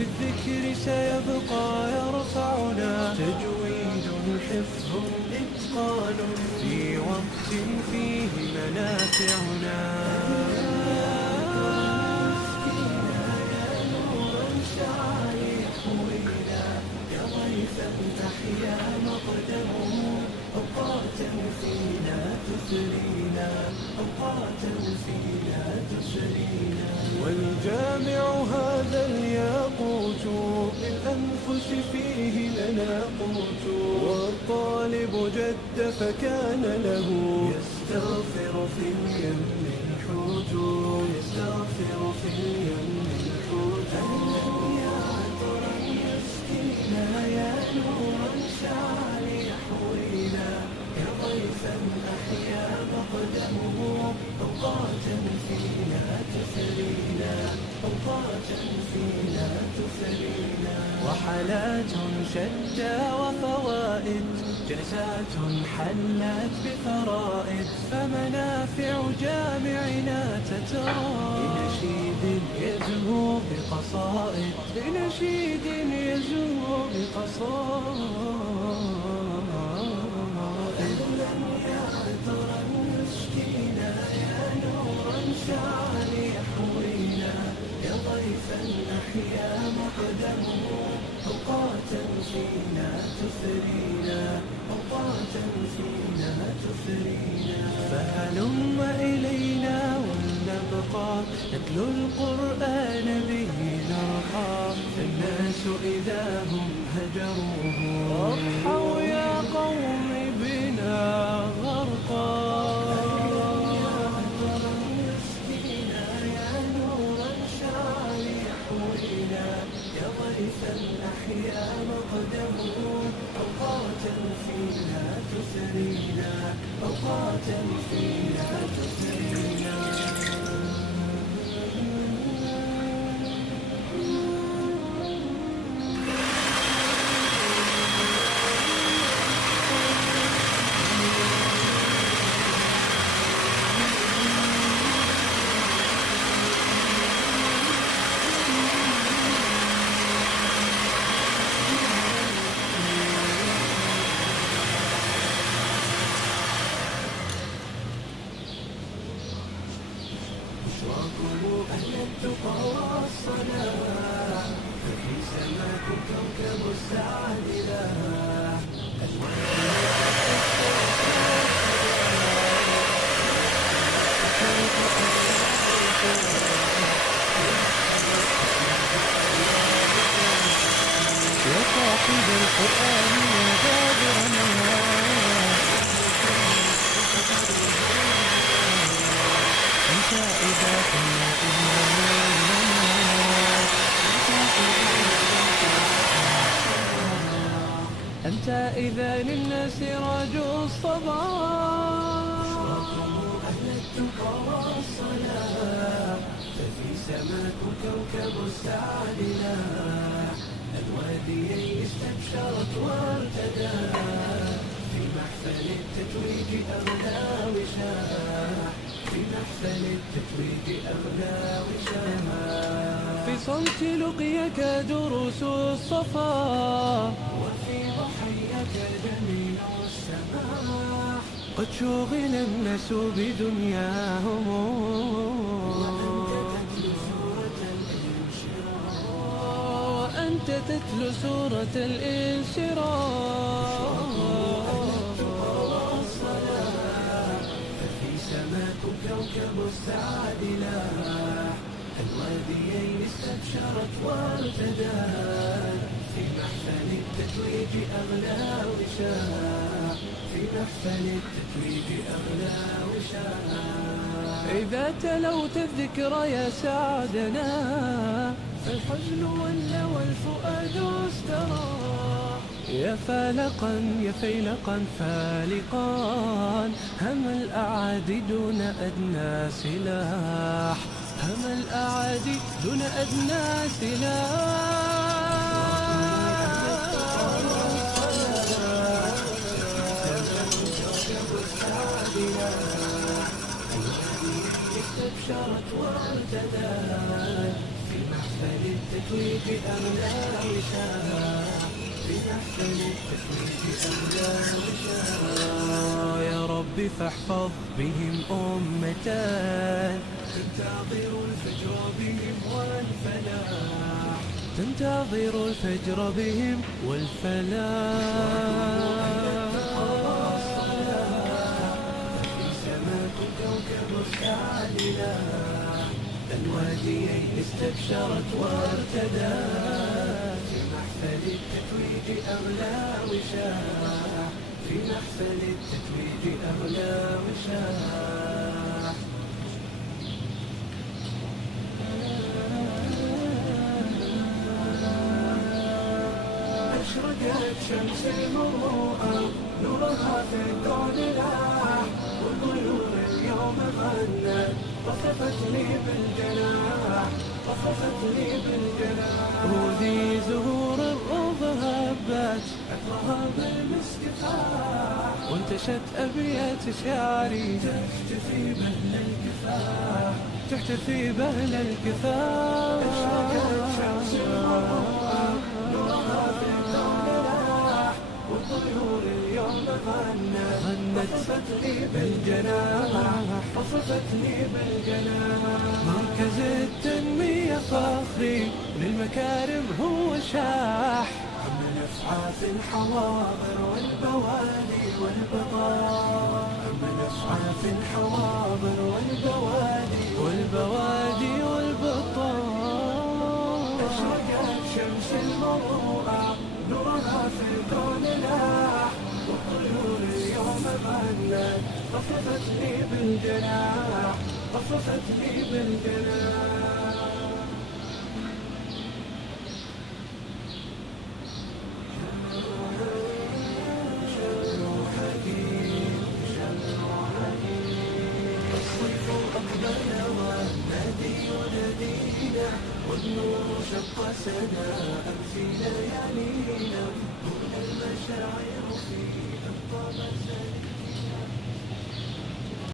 بالذكر سيبقى يرفعنا، تجويد حفظ إتقان في وقت فيه منافعنا. أحيا مقدمه أوقاتا فينا تثرينا، أوقاتا فينا تثرينا. والجامع هذا الياقوت للأنفس فيه لنا قوت، والطالب جد فكان له يستغفر في اليم الحوت، يستغفر في اليم الحوت. يا عطرا يسقينا، يا نورا شعل يحوينا، يا ضيفا أحيا مقدمه أوقاتا فينا تثرينا، أوقاتا فينا تثرينا. وحالات شتى وفوائد، جلسات حلت بفرائد، فمنافع جامعنا تترى بنشيد يزهو بقصائد، بنشيد يزهو بقصائد. أهلا يا عطرا يسقينا، يا نورا شعل يحوينا، يا ضيفا أحيا مقدمه أوقاتا فينا تثرينا، أوقاتا فينا تثرينا. فهلم إلينا ولنبقى نتلو القرآن به نرقى، فالناس إذا هم هجروه أضحوا يا قوم بنا غرقا. أحيا مقدمه أوقاتا فينا تثرينا، أوقاتا فينا تثرينا. بشراكم أهل التقى والصلاح، ففي سماكم كوكب السعادة. يا صاحب القرآن يا بادر النوار، أنت إذا كنا أنت إذا للناس سراج الصباح. أشرقوا أهل التقى والصلاح، ففي سماكم كوكب السعد لاح، الواديين استبشرت وارتدت، في محفل التتويج أغلى وشاح، في محفل التتويج أغلى وشاح. في صمت لقيك دروس الصفا، وفي ضحيك جميل السماح. قد شغل الناس بدنياهم، وأنت تتلو سورة الانشراح. ففي سماكم كوكب السعد لاح، الواديين استبشرت وارتدت، في محفل التتويج أغلى وشاح، في محفل التتويج أغلى وشاح. إذا تلوت الذكر يا سعدنا، فالحزن ولى والفؤاد استراح. يا فالقا يا فيلقا فالقا، هم الأعادي دون أدنى سلاح، هم الأعادي دون أدنى سلاح. استبشرت وارتدت، في محفل التتويج أغلى وشاح في محفل التتويج أغلى وشاح. يا ربي فاحفظ بهم أمتان تنتظر الفجر بهم والفلاح، تنتظر الفجر بهم والفلاح. في سماك كوكب الثالثة الواديين استبشرت وارتدت في محفل التتويج أغلى وشاح، في محفل التتويج أغلى وشاح. أشرقت شمس المروءة نورها في الكون لاح، والطيور اليوم غنت طفقت لي بالجناح، طفقت لي بالجناح. وذي زهور الروض هبت عطرها بالمسك فاح، وانتشت أبيات شعري تحتفي بأهل الكفاح، تحتفي بأهل الكفاح. أشرقت شمس المروءة نورها في الكون لاح، والطيور اليوم غنت طفقت لي بالجناح، طفقت لي بالجناح. مركز التنمية فخري للمكارم هو شاح، عم نسعى في الحواضر والبوادي والبطاح، عم نسعى في الحواضر والبوادي والبطاح. أشرقت شمس المروءة نورها في الكون لاح، والطيور اليوم غنت طفقت لي بالجناح، طفقت لي بالجناح. الصيف أقبل والنادي ينادينا، والنور شق سناء في ليالينا،